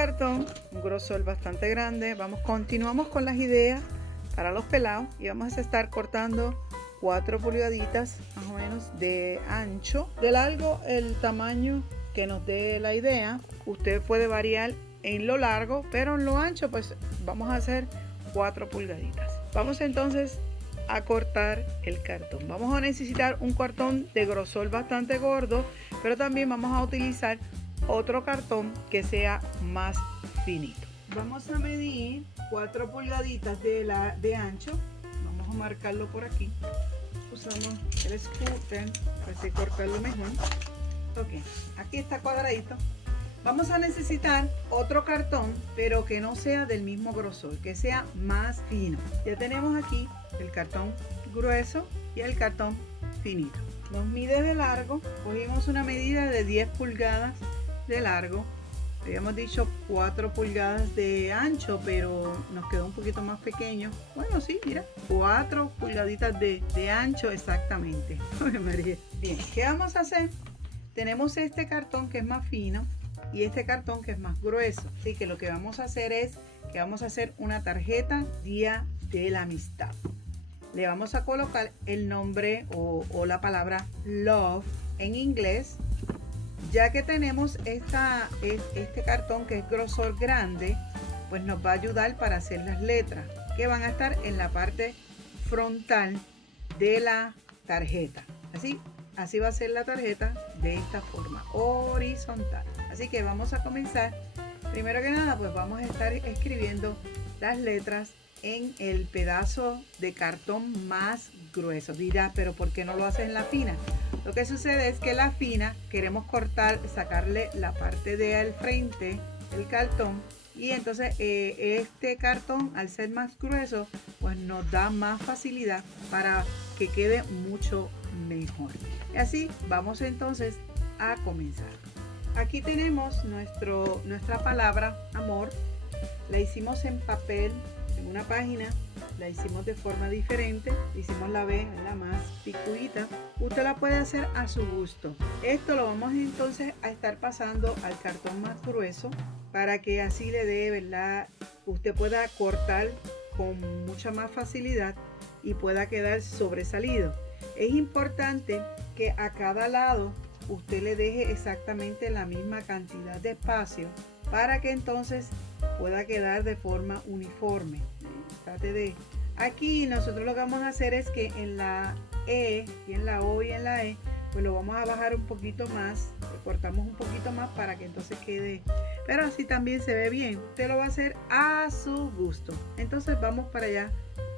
cartón, un grosor bastante grande. Continuamos con las ideas para los pelados y vamos a estar cortando 4 pulgaditas más o menos de ancho. De largo el tamaño que nos dé la idea. Usted puede variar en lo largo, pero en lo ancho pues vamos a hacer 4 pulgaditas. Vamos entonces a cortar el cartón. Vamos a necesitar un cartón de grosor bastante gordo, pero también vamos a utilizar otro cartón que sea más finito. Vamos a medir 4 pulgaditas de ancho. Vamos a marcarlo por aquí. Usamos el scooter para así cortarlo mejor. Ok, aquí está cuadradito. Vamos a necesitar otro cartón, pero que no sea del mismo grosor, que sea más fino. Ya tenemos aquí el cartón grueso y el cartón finito. Nos mide de largo, cogimos una medida de 10 pulgadas de largo. Habíamos dicho 4 pulgadas de ancho, pero nos quedó un poquito más pequeño. Bueno, sí, mira, 4 pulgaditas de ancho exactamente. María. Bien, ¿qué vamos a hacer? Tenemos este cartón que es más fino y este cartón que es más grueso. Así que lo que vamos a hacer es que vamos a hacer una tarjeta Día de la Amistad. Le vamos a colocar el nombre o la palabra love en inglés. Ya que tenemos este cartón que es grosor grande, pues nos va a ayudar para hacer las letras que van a estar en la parte frontal de la tarjeta. Así va a ser la tarjeta de esta forma, horizontal. Así que vamos a comenzar. Primero que nada, pues vamos a estar escribiendo las letras en el pedazo de cartón más grueso. Dirá, pero ¿por qué no lo haces en la fina? Lo que sucede es que la fina queremos sacarle la parte de al frente del cartón, y entonces este cartón, al ser más grueso, pues nos da más facilidad para que quede mucho mejor. Y así vamos entonces a comenzar. Aquí tenemos nuestra palabra amor. La hicimos en papel, en una página. La hicimos de forma diferente, hicimos la B, la más picudita. Usted la puede hacer a su gusto. Esto lo vamos entonces a estar pasando al cartón más grueso para que así le dé, ¿verdad? Usted pueda cortar con mucha más facilidad y pueda quedar sobresalido. Es importante que a cada lado usted le deje exactamente la misma cantidad de espacio para que entonces pueda quedar de forma uniforme. Trate de... Aquí nosotros lo que vamos a hacer es que en la E y en la O y en la E, pues lo vamos a bajar un poquito más, lo cortamos un poquito más para que entonces quede, pero así también se ve bien. Usted lo va a hacer a su gusto. Entonces vamos para allá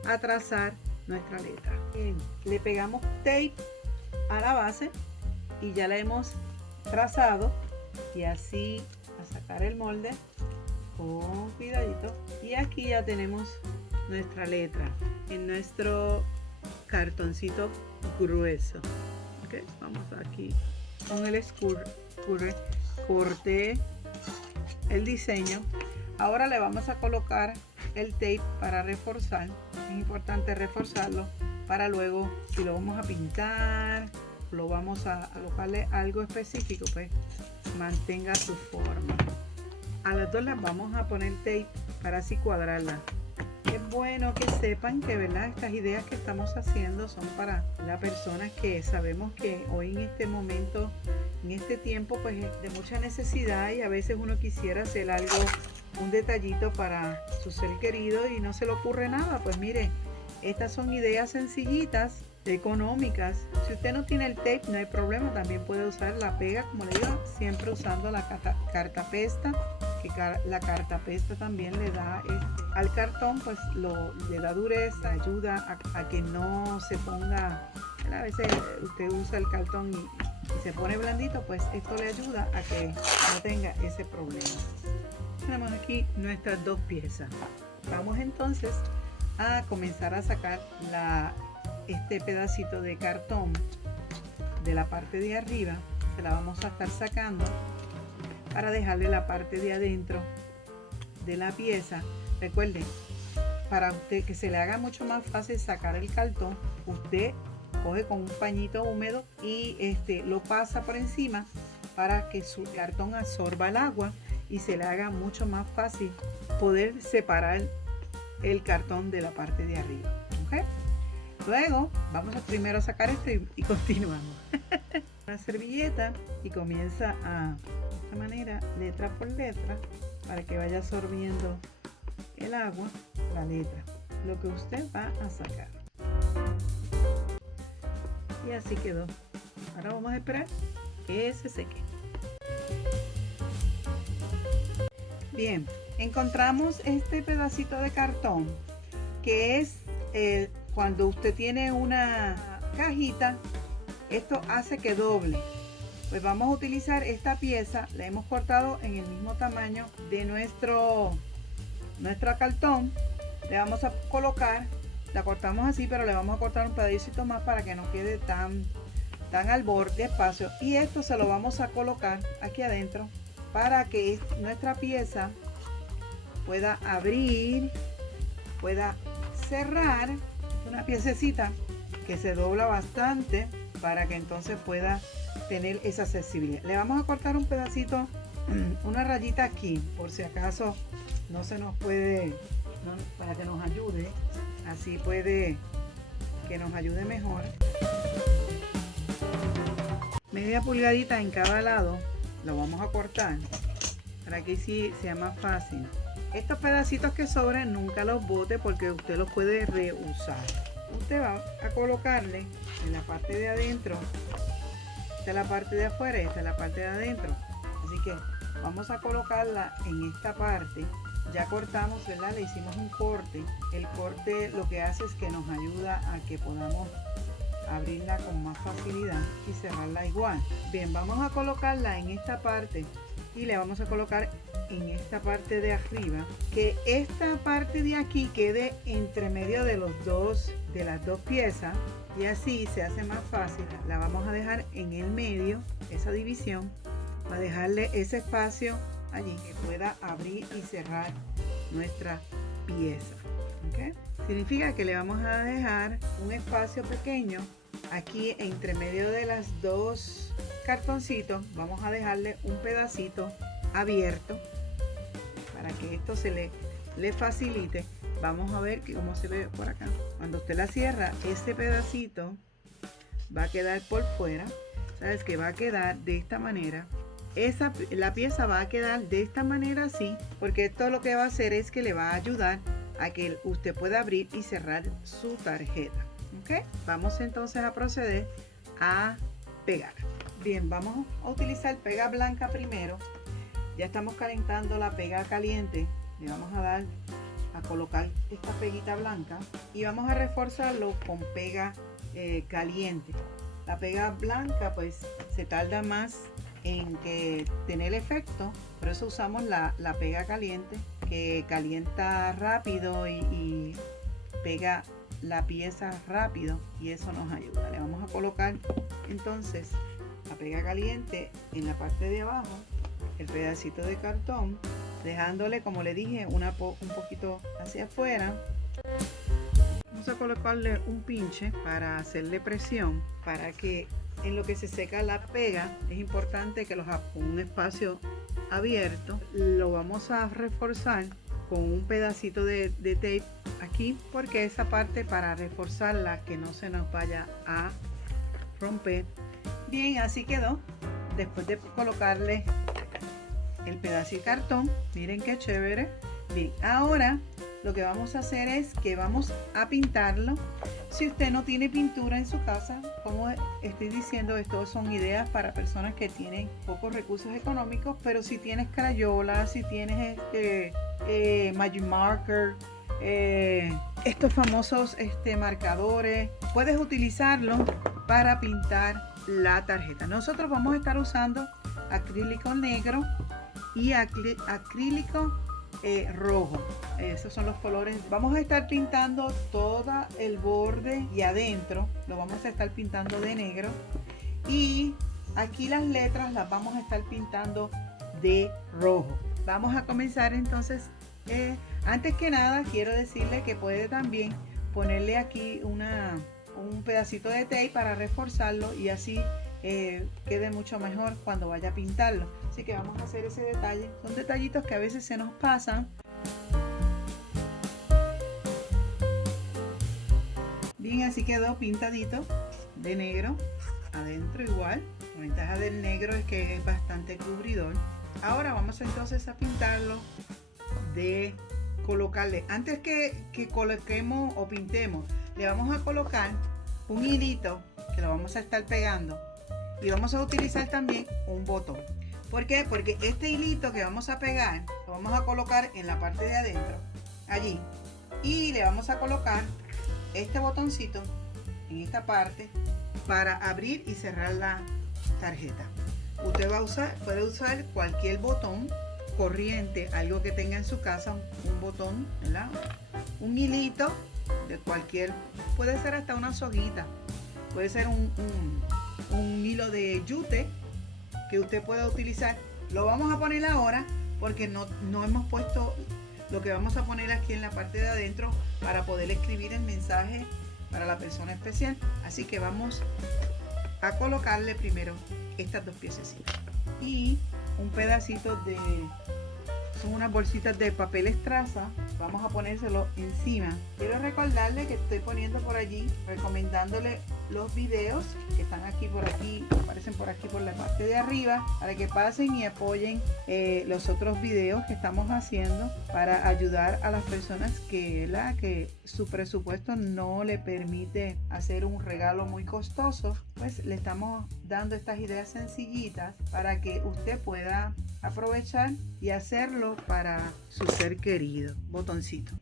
a trazar nuestra letra. Bien, le pegamos tape a la base y ya la hemos trazado, y así a sacar el molde con cuidadito, y aquí ya tenemos nuestra letra en nuestro cartoncito grueso. Okay, vamos aquí con el scooter, corté el diseño. Ahora le vamos a colocar el tape para reforzar. Es importante reforzarlo para luego, si lo vamos a pintar, lo vamos a alojarle algo específico, pues mantenga su forma. A las dos las vamos a poner tape para así cuadrarla. Es bueno que sepan que, ¿verdad?, estas ideas que estamos haciendo son para las personas que sabemos que hoy en este momento, en este tiempo, pues de mucha necesidad, y a veces uno quisiera hacer algo, un detallito para su ser querido y no se le ocurre nada. Pues mire, estas son ideas sencillitas, económicas. Si usted no tiene el tape, no hay problema, también puede usar la pega, como le digo, siempre usando la cartapesta, que la cartapesta también le da al cartón, pues le da dureza, ayuda a que no se ponga, a veces usted usa el cartón y se pone blandito, pues esto le ayuda a que no tenga ese problema. Tenemos aquí nuestras dos piezas. Vamos entonces a comenzar a sacar este pedacito de cartón de la parte de arriba. Se la vamos a estar sacando para dejarle la parte de adentro de la pieza. Recuerden, para usted que se le haga mucho más fácil sacar el cartón, usted coge con un pañito húmedo y lo pasa por encima para que su cartón absorba el agua y se le haga mucho más fácil poder separar el cartón de la parte de arriba. ¿Okay? Luego vamos a primero sacar esto y continuamos. Una servilleta y comienza de esta manera, letra por letra, para que vaya absorbiendo el agua, la letra, lo que usted va a sacar. Y así quedó. Ahora vamos a esperar que se seque. Bien, encontramos este pedacito de cartón que es cuando usted tiene una cajita, esto hace que doble. Pues vamos a utilizar esta pieza, la hemos cortado en el mismo tamaño de nuestro cartón. Le vamos a colocar, la cortamos así, pero le vamos a cortar un pedacito más para que no quede tan al borde espacio, y esto se lo vamos a colocar aquí adentro para que nuestra pieza pueda abrir, pueda cerrar. Una piececita que se dobla bastante para que entonces pueda tener esa accesibilidad. Le vamos a cortar un pedacito, una rayita aquí, por si acaso no se nos puede, para que nos ayude, así puede que nos ayude mejor. Media pulgadita en cada lado lo vamos a cortar para que sí sea más fácil. Estos pedacitos que sobran nunca los bote porque usted los puede reusar. Usted va a colocarle en la parte de adentro, esta es la parte de afuera y esta es la parte de adentro. Así que vamos a colocarla en esta parte. Ya cortamos, ¿verdad? Le hicimos un corte. El corte lo que hace es que nos ayuda a que podamos abrirla con más facilidad y cerrarla igual. Bien, vamos a colocarla en esta parte y le vamos a colocar en esta parte de arriba, que esta parte de aquí quede entre medio de las dos piezas, y así se hace más fácil. La vamos a dejar en el medio, esa división, para dejarle ese espacio allí que pueda abrir y cerrar nuestra pieza. ¿Okay? Significa que le vamos a dejar un espacio pequeño aquí entre medio de las dos cartoncitos. Vamos a dejarle un pedacito abierto para que esto se le facilite. Vamos a ver cómo se ve por acá. Cuando usted la cierra, este pedacito va a quedar por fuera. Sabes que va a quedar de esta manera. La pieza va a quedar de esta manera así, porque esto lo que va a hacer es que le va a ayudar a que usted pueda abrir y cerrar su tarjeta. ¿Okay? Vamos entonces a proceder a pegar. Bien, vamos a utilizar pega blanca primero. Ya estamos calentando la pega caliente. Le vamos a colocar esta peguita blanca y vamos a reforzarlo con pega caliente. La pega blanca pues se tarda más en que tener efecto, por eso usamos la pega caliente, que calienta rápido y pega la pieza rápido, y eso nos ayuda. Le vamos a colocar entonces la pega caliente en la parte de abajo, el pedacito de cartón, dejándole, como le dije, un poquito hacia afuera. Vamos a colocarle un pinche para hacerle presión, para que en lo que se seca la pega, es importante que con un espacio abierto lo vamos a reforzar con un pedacito de tape aquí, porque esa parte, para reforzarla, que no se nos vaya a romper. Bien, así quedó. Después de colocarle el pedacito de cartón, miren qué chévere. Bien, ahora lo que vamos a hacer es que vamos a pintarlo. Si usted no tiene pintura en su casa, como estoy diciendo, esto son ideas para personas que tienen pocos recursos económicos, pero si tienes crayola, si tienes Magic Marker, estos famosos marcadores, puedes utilizarlo para pintar la tarjeta. Nosotros vamos a estar usando acrílico negro y acrílico rojo. Esos son los colores. Vamos a estar pintando todo el borde, y adentro lo vamos a estar pintando de negro, y aquí las letras las vamos a estar pintando de rojo. Vamos a comenzar entonces. Antes que nada, quiero decirle que puede también ponerle aquí un pedacito de tape para reforzarlo, y así quede mucho mejor cuando vaya a pintarlo. Así que vamos a hacer ese detalle. Son detallitos que a veces se nos pasan. Bien, así quedó pintadito de negro adentro igual. La ventaja del negro es que es bastante cubridor. Ahora vamos entonces a pintarlo, de colocarle, antes que coloquemos o pintemos, le vamos a colocar un hilito que lo vamos a estar pegando, y vamos a utilizar también un botón. ¿Por qué? Porque este hilito que vamos a pegar lo vamos a colocar en la parte de adentro, allí, y le vamos a colocar este botoncito en esta parte para abrir y cerrar la tarjeta. Usted puede usar cualquier botón corriente, algo que tenga en su casa, un botón, ¿verdad? Un hilito de cualquier, puede ser hasta una soguita, puede ser un hilo de yute que usted pueda utilizar. Lo vamos a poner ahora porque no hemos puesto lo que vamos a poner aquí en la parte de adentro para poder escribir el mensaje para la persona especial. Así que vamos a colocarle primero estas dos piececitas y un pedacito de, son unas bolsitas de papel estraza, vamos a ponérselo encima. Quiero recordarle que estoy poniendo por allí, recomendándole los videos que están aquí, aparecen por aquí por la parte de arriba, para que pasen y apoyen los otros videos que estamos haciendo para ayudar a las personas que su presupuesto no le permite hacer un regalo muy costoso. Pues le estamos dando estas ideas sencillitas para que usted pueda aprovechar y hacerlo para su ser querido. Botoncito,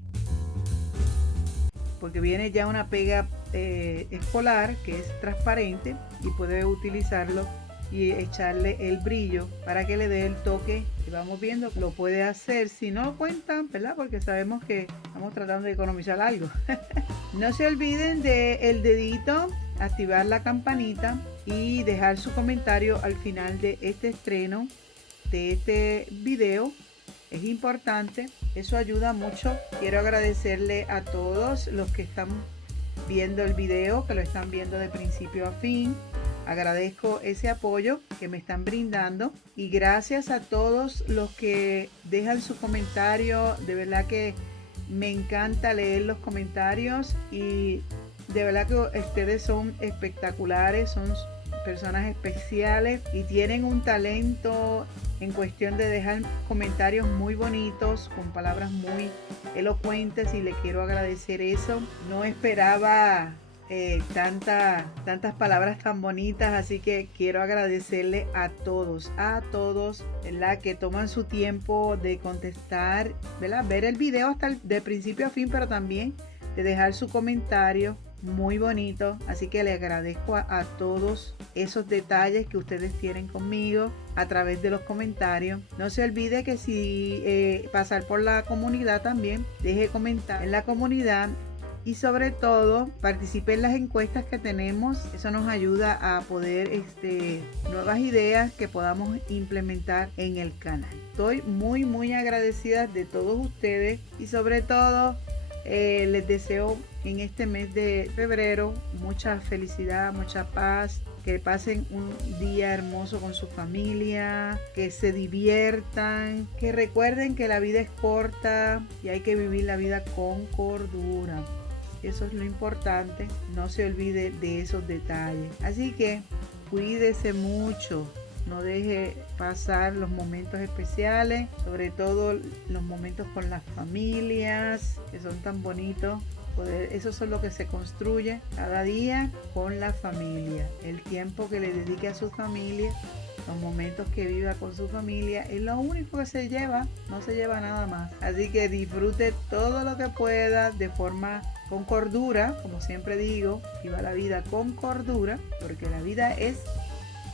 porque viene ya una pega escolar que es transparente y puede utilizarlo y echarle el brillo para que le dé el toque que vamos viendo. Lo puede hacer si no lo cuentan, ¿verdad? Porque sabemos que estamos tratando de economizar algo. No se olviden del dedito, activar la campanita y dejar su comentario al final de este estreno, de este video. Es importante, eso ayuda mucho. Quiero agradecerle a todos los que están viendo el video, que lo están viendo de principio a fin. Agradezco ese apoyo que me están brindando y gracias a todos los que dejan su comentario. De verdad que me encanta leer los comentarios y de verdad que ustedes son espectaculares, son personas especiales y tienen un talento en cuestión de dejar comentarios muy bonitos con palabras muy elocuentes, y le quiero agradecer eso. No esperaba tantas palabras tan bonitas, así que quiero agradecerle a todos, ¿verdad? Que toman su tiempo de contestar, ¿verdad? Ver el video hasta de principio a fin, pero también de dejar su comentario muy bonito. Así que le agradezco a todos esos detalles que ustedes tienen conmigo a través de los comentarios. No se olvide que si pasar por la comunidad también, deje comentar en la comunidad y sobre todo participe en las encuestas que tenemos. Eso nos ayuda a poder nuevas ideas que podamos implementar en el canal. Estoy muy agradecida de todos ustedes y sobre todo les deseo en este mes de febrero mucha felicidad, mucha paz, que pasen un día hermoso con su familia, que se diviertan, que recuerden que la vida es corta y hay que vivir la vida con cordura. Eso es lo importante, no se olvide de esos detalles. Así que cuídese mucho, no deje pasar los momentos especiales, sobre todo los momentos con las familias, que son tan bonitos. Eso es lo que se construye cada día con la familia. El tiempo que le dedique a su familia, los momentos que viva con su familia, es lo único que se lleva, no se lleva nada más. Así que disfrute todo lo que pueda de forma con cordura, como siempre digo, viva la vida con cordura, porque la vida es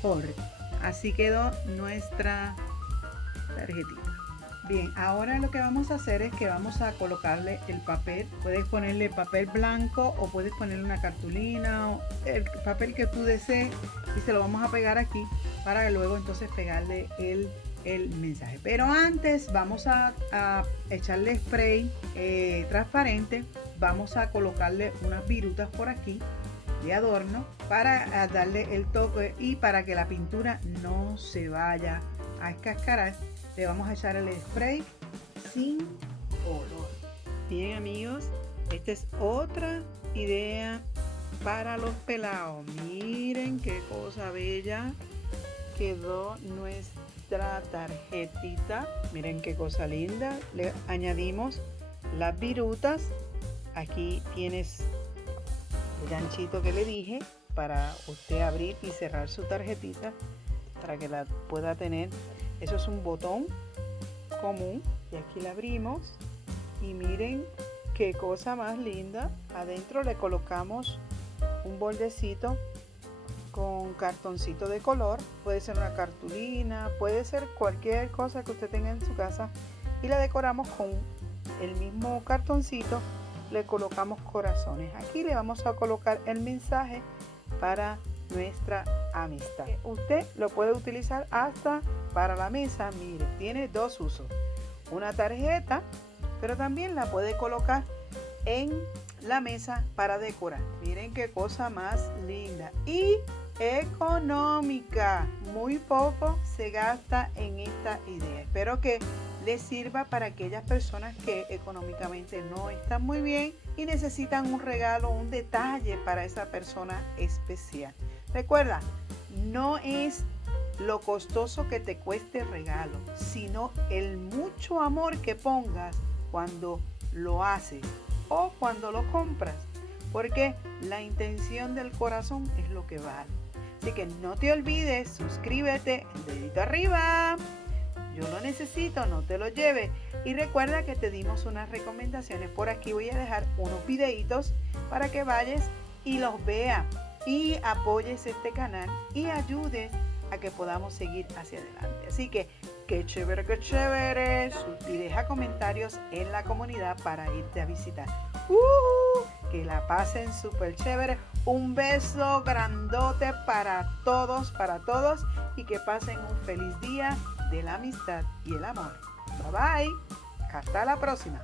corta. Así quedó nuestra tarjetita. Bien, ahora lo que vamos a hacer es que vamos a colocarle el papel. Puedes ponerle papel blanco o puedes ponerle una cartulina o el papel que tú desees, y se lo vamos a pegar aquí para luego entonces pegarle el mensaje. Pero antes vamos a echarle spray transparente. Vamos a colocarle unas virutas por aquí. de adorno para darle el toque y para que la pintura no se vaya a escascarar. Le vamos a echar el spray sin olor. Bien amigos, esta es otra idea para los pelados. Miren qué cosa bella quedó nuestra tarjetita. Miren qué cosa linda. Le añadimos las virutas. Aquí tienes el ganchito que le dije para usted abrir y cerrar su tarjetita para que la pueda tener. Eso es un botón común y aquí la abrimos y miren qué cosa más linda. Adentro le colocamos un bordecito con cartoncito de color, puede ser una cartulina, puede ser cualquier cosa que usted tenga en su casa, y la decoramos con el mismo cartoncito. Le colocamos corazones. Aquí le vamos a colocar el mensaje para nuestra amistad. Usted lo puede utilizar hasta para la mesa. Mire, tiene dos usos: una tarjeta, pero también la puede colocar en la mesa para decorar. Miren qué cosa más linda y económica. Muy poco se gasta en esta idea. Espero que les sirva para aquellas personas que económicamente no están muy bien y necesitan un regalo, un detalle para esa persona especial. Recuerda, no es lo costoso que te cueste el regalo, sino el mucho amor que pongas cuando lo haces o cuando lo compras, porque la intención del corazón es lo que vale. Así que no te olvides, suscríbete, el dedito arriba. Yo lo necesito, no te lo lleves. Y recuerda que te dimos unas recomendaciones. Por aquí voy a dejar unos videitos para que vayas y los veas y apoyes este canal y ayudes a que podamos seguir hacia adelante. Así que qué chévere, qué chévere. Y deja comentarios en la comunidad para irte a visitar. Que la pasen súper chévere. Un beso grandote para todos y que pasen un feliz día de la amistad y el amor. Bye bye. Hasta la próxima.